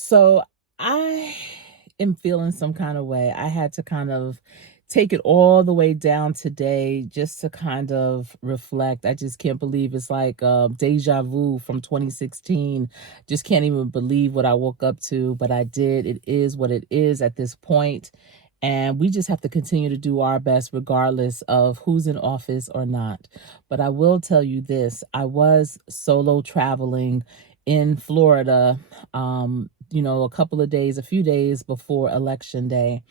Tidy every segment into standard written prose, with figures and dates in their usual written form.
So I am feeling some kind of way. I had to kind of take it all the way down today just to kind of reflect. I just can't believe it's like deja vu from 2016. Just can't even believe what I woke up to, but I did. It is what it is at this point. And we just have to continue to do our best regardless of who's in office or not. But I will tell you this, I was solo traveling in Florida, a few days before election day.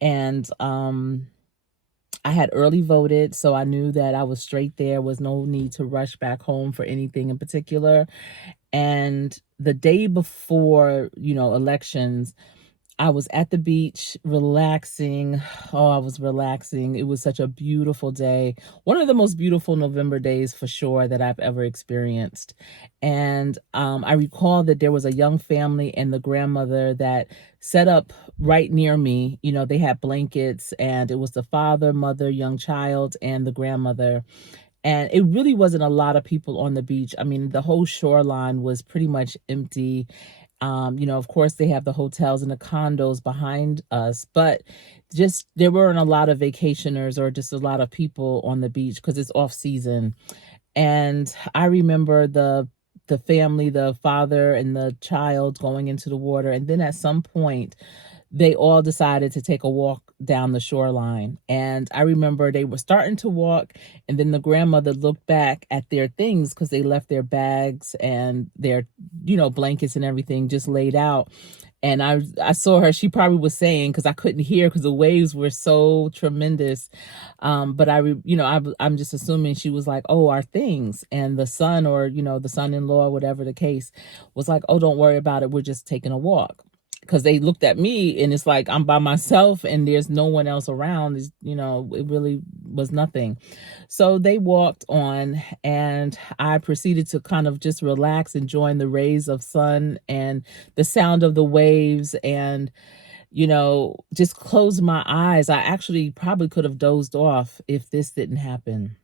And I had early voted, so I knew that I was straight there, was no need to rush back home for anything in particular. And the day before, elections, I was at the beach relaxing. Oh, I was relaxing. It was such a beautiful day. One of the most beautiful November days for sure that I've ever experienced. And I recall that there was a young family and the grandmother that set up right near me. They had blankets, and it was the father, mother, young child, and the grandmother. And it really wasn't a lot of people on the beach. I mean, the whole shoreline was pretty much empty. Of course, they have the hotels and the condos behind us, but just there weren't a lot of vacationers or just a lot of people on the beach because it's off season. And I remember the family, the father and the child going into the water, and then at some point they all decided to take a walk down the shoreline. And I remember they were starting to walk, and then the grandmother looked back at their things because they left their bags and their, blankets and everything just laid out. And I saw her, she probably was saying, because I couldn't hear because the waves were so tremendous. But I'm just assuming she was like, oh, our things. And the son, or, the son-in-law, whatever the case, was like, oh, don't worry about it. We're just taking a walk. Because they looked at me and it's like I'm by myself and there's no one else around. It really was nothing. So they walked on, and I proceeded to kind of just relax, enjoying the rays of sun and the sound of the waves, and just close my eyes. I actually probably could have dozed off if this didn't happen.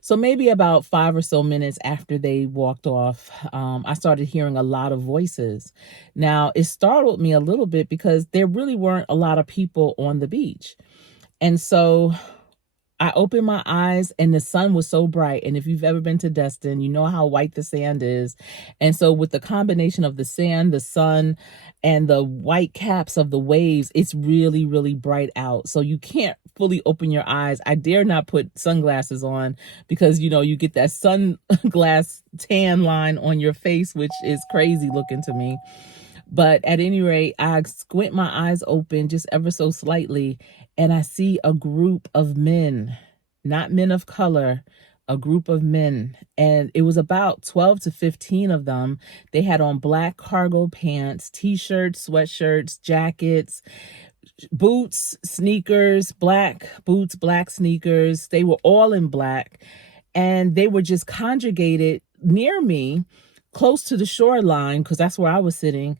So maybe about 5 or so minutes after they walked off, I started hearing a lot of voices. Now, it startled me a little bit because there really weren't a lot of people on the beach. And so I opened my eyes, and the sun was so bright. And if you've ever been to Destin, you know how white the sand is. And so with the combination of the sand, the sun, and the white caps of the waves, it's really, really bright out. So you can't fully open your eyes. I dare not put sunglasses on because, you get that sunglass tan line on your face, which is crazy looking to me. But at any rate, I squint my eyes open just ever so slightly, and I see a group of men, not men of color, a group of men. And it was about 12 to 15 of them. They had on black cargo pants, t-shirts, sweatshirts, jackets, boots, sneakers, black boots, black sneakers. They were all in black, and they were just conjugated near me, close to the shoreline, because that's where I was sitting.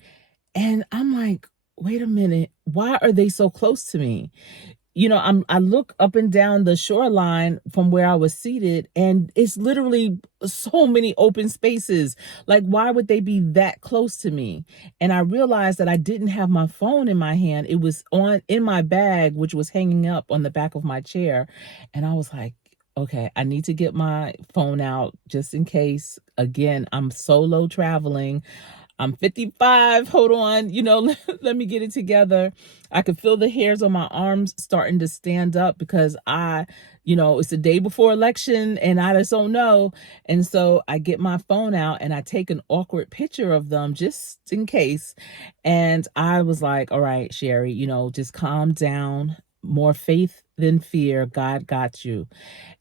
And I'm like, wait a minute, why are they so close to me? I look up and down the shoreline from where I was seated, and it's literally so many open spaces. Like, why would they be that close to me? And I realized that I didn't have my phone in my hand. It was on in my bag, which was hanging up on the back of my chair. And I was like, okay, I need to get my phone out just in case. Again, I'm solo traveling. I'm 55. Hold on. Let me get it together. I could feel the hairs on my arms starting to stand up because it's the day before election and I just don't know. And so I get my phone out and I take an awkward picture of them just in case. And I was like, all right, Sherri, just calm down. More faith than fear. God got you.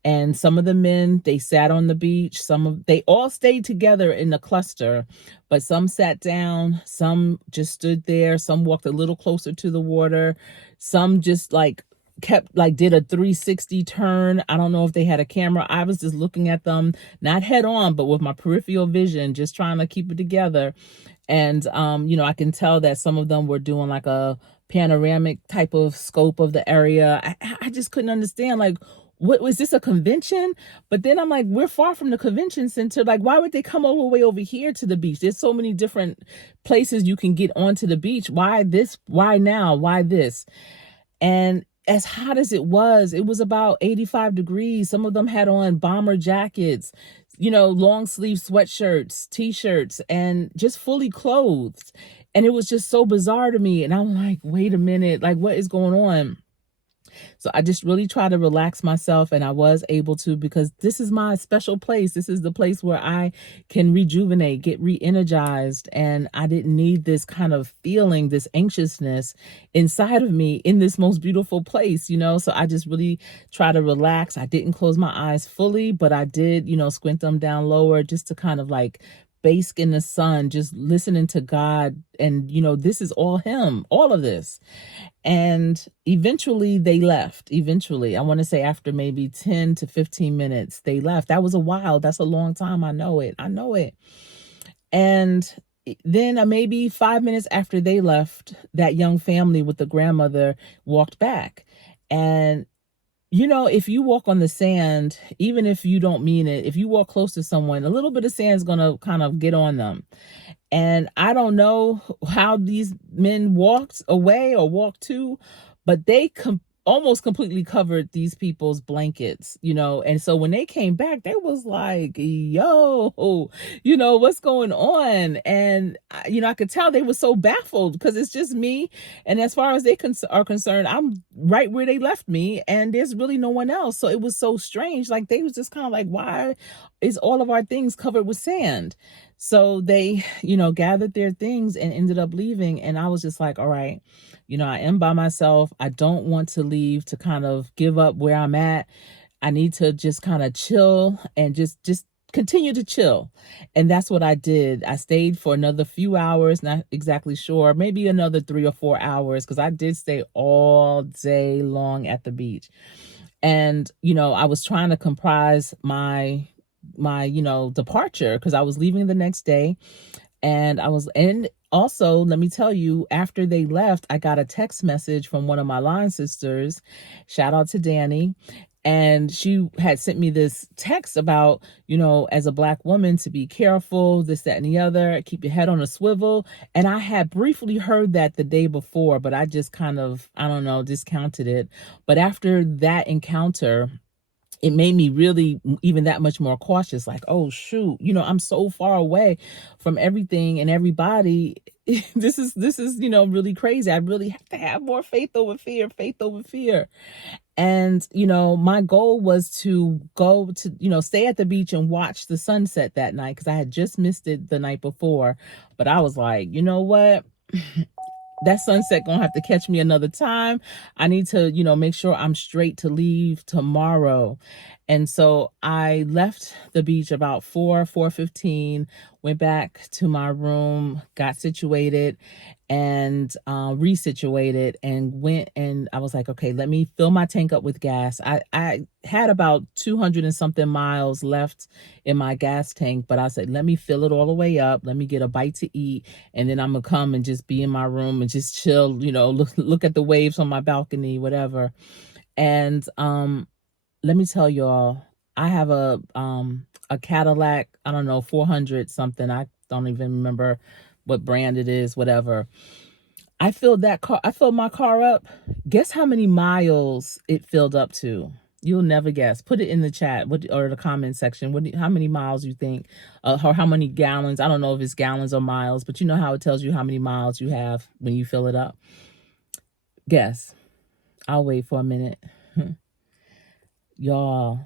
And some of the men, they sat on the beach. They all stayed together in the cluster, but some sat down, some just stood there, some walked a little closer to the water, some just did a 360 turn. I don't know if they had a camera. I was just looking at them, not head on, but with my peripheral vision, just trying to keep it together. And I can tell that some of them were doing like a panoramic type of scope of the area. I just couldn't understand, like, what was this, a convention? But then I'm like, we're far from the convention center. Like, why would they come all the way over here to the beach? There's so many different places you can get onto the beach. Why this? Why now? Why this? And as hot as it was about 85 degrees. Some of them had on bomber jackets, long sleeve sweatshirts, t-shirts, and just fully clothed. And it was just so bizarre to me. And I'm like, wait a minute, like, what is going on? So I just really try to relax myself, and I was able to, because this is my special place. This is the place where I can rejuvenate, get re-energized, and I didn't need this kind of feeling, this anxiousness inside of me in this most beautiful place. So I just really try to relax. I didn't close my eyes fully, but I did, squint them down lower just to kind of like bask in the sun, just listening to God. And, this is all Him, all of this. And eventually they left. Eventually, I want to say after maybe 10 to 15 minutes, they left. That was a while. That's a long time. I know it. I know it. And then maybe 5 minutes after they left, that young family with the grandmother walked back. And if you walk on the sand, even if you don't mean it, if you walk close to someone, a little bit of sand is going to kind of get on them. And I don't know how these men walked away or walked to, but they almost completely covered these people's blankets. And so when they came back, they was like, yo, what's going on? And, I could tell they were so baffled, because it's just me. And as far as they are concerned, I'm right where they left me, and there's really no one else. So it was so strange. Like, they was just kind of like, why is all of our things covered with sand? So they, gathered their things and ended up leaving. And I was just like, all right, I am by myself. I don't want to leave to kind of give up where I'm at. I need to just kind of chill and just continue to chill. And that's what I did. I stayed for another few hours, not exactly sure, maybe another 3 or 4 hours, because I did stay all day long at the beach. And, I was trying to comprise my departure, because I was leaving the next day. And also, let me tell you, after they left, I got a text message from one of my line sisters. Shout out to Danny. And she had sent me this text about, as a Black woman, to be careful, this, that, and the other, keep your head on a swivel. And I had briefly heard that the day before, but I just kind of, I don't know, discounted it. But after that encounter, it made me really even that much more cautious. Like, oh shoot, I'm so far away from everything and everybody. This is really crazy. I really have to have more faith over fear. And, my goal was to go to, stay at the beach and watch the sunset that night, because I had just missed it the night before. But I was like, you know what? That sunset gonna have to catch me another time. I need to, make sure I'm straight to leave tomorrow. And so I left the beach about 4:15, went back to my room, got situated and resituated, and went, and I was like, okay, let me fill my tank up with gas. I had about 200 and something miles left in my gas tank, but I said, let me fill it all the way up. Let me get a bite to eat. And then I'm gonna come and just be in my room and just chill, look at the waves on my balcony, whatever. And let me tell y'all, I have a Cadillac, I don't know, 400 something. I don't even remember what brand it is, whatever. I filled my car up. Guess how many miles it filled up to? You'll never guess. Put it in the chat or the comment section. How many miles you think, or how many gallons? I don't know if it's gallons or miles, but you know how it tells you how many miles you have when you fill it up. Guess. I'll wait for a minute. Y'all,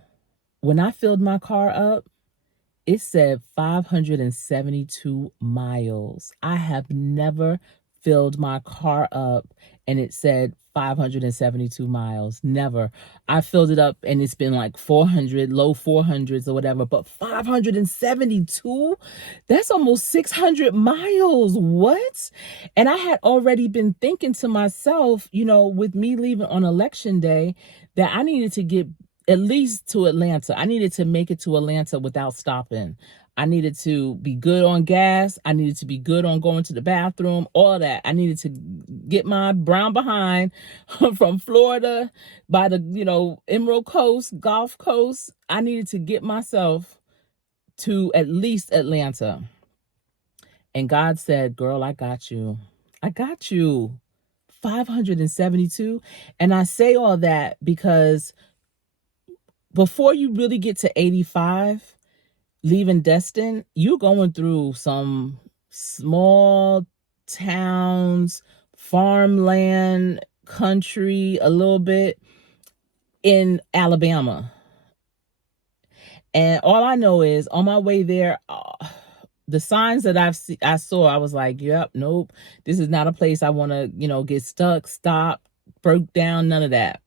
when I filled my car up, it said 572 miles. I have never filled my car up and it said 572 miles. Never. I filled it up and it's been like 400, low 400s or whatever, but 572? That's almost 600 miles. What? And I had already been thinking to myself, with me leaving on election day, that I needed to get at least to Atlanta. I needed to make it to Atlanta without stopping. I needed to be good on gas. I needed to be good on going to the bathroom, all of that. I needed to get my brown behind from Florida by the, Emerald Coast, Gulf Coast. I needed to get myself to at least Atlanta. And God said, girl, I got you. I got you. 572. And I say all that because before you really get to 85, leaving Destin, you're going through some small towns, farmland, country, a little bit in Alabama. And all I know is on my way there, the signs that I saw, I was like, yep, nope, this is not a place I want to, get stuck, stop, broke down, none of that.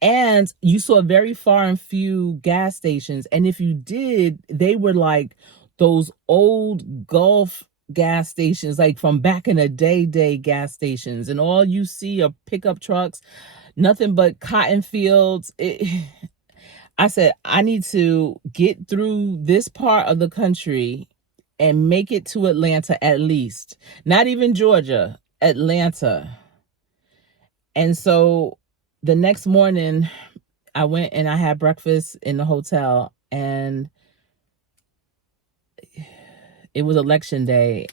And you saw very far and few gas stations. And if you did, they were like those old Gulf gas stations, like from back in the day gas stations. And all you see are pickup trucks, nothing but cotton fields. I said, I need to get through this part of the country and make it to Atlanta at least. Not even Georgia, Atlanta. And so the next morning, I went and I had breakfast in the hotel, and it was election day.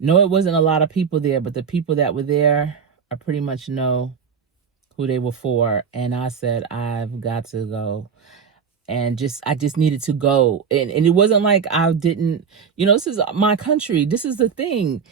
No, it wasn't a lot of people there, but the people that were there, I pretty much know who they were for. And I said, I've got to go. And I just needed to go. And it wasn't like I didn't, this is my country. This is the thing.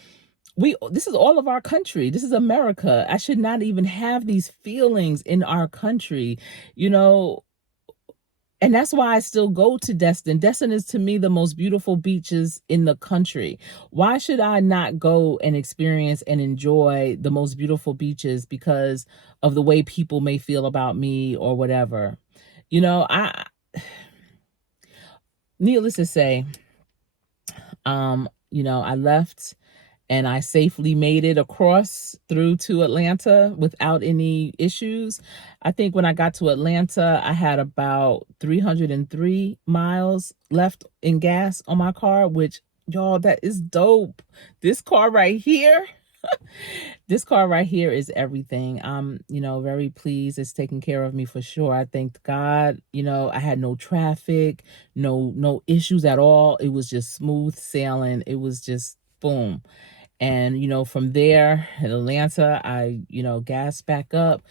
This is all of our country. This is America. I should not even have these feelings in our country, and that's why I still go to Destin. Destin is to me the most beautiful beaches in the country. Why should I not go and experience and enjoy the most beautiful beaches because of the way people may feel about me or whatever? Needless to say, I left and I safely made it across through to Atlanta without any issues. I think when I got to Atlanta, I had about 303 miles left in gas on my car, which, y'all, that is dope. This car right here, this car right here is everything. I'm, very pleased. It's taking care of me for sure. I thank God. I had no traffic, no issues at all. It was just smooth sailing. It was just boom. And, from there in Atlanta, I, gassed back up,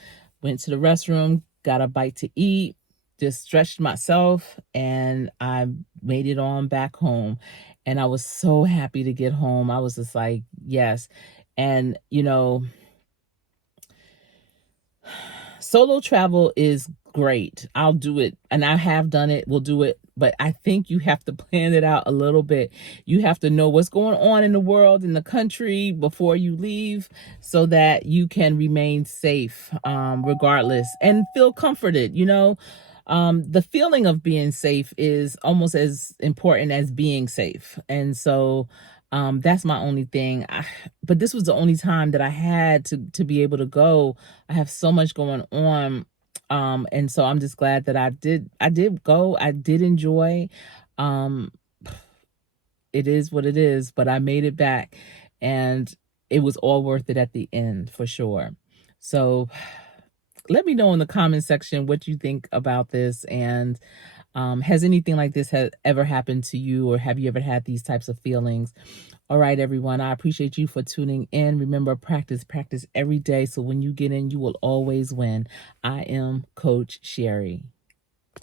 went to the restroom, got a bite to eat, just stretched myself, and I made it on back home. And I was so happy to get home. I was just like, yes. And, solo travel is great. I'll do it. And I have done it. We'll do it. But I think you have to plan it out a little bit. You have to know what's going on in the world, in the country before you leave so that you can remain safe, regardless, and feel comforted. The feeling of being safe is almost as important as being safe. And so that's my only thing. But this was the only time that I had to be able to go. I have so much going on. And so I'm just glad that I did go. I did enjoy. Um, it is what it is, but I made it back and it was all worth it at the end for sure. So let me know in the comment section what you think about this, and has anything like this ever happened to you, or have you ever had these types of feelings? All right, everyone, I appreciate you for tuning in. Remember, practice every day, so when you get in, you will always win. I am Coach Sherri.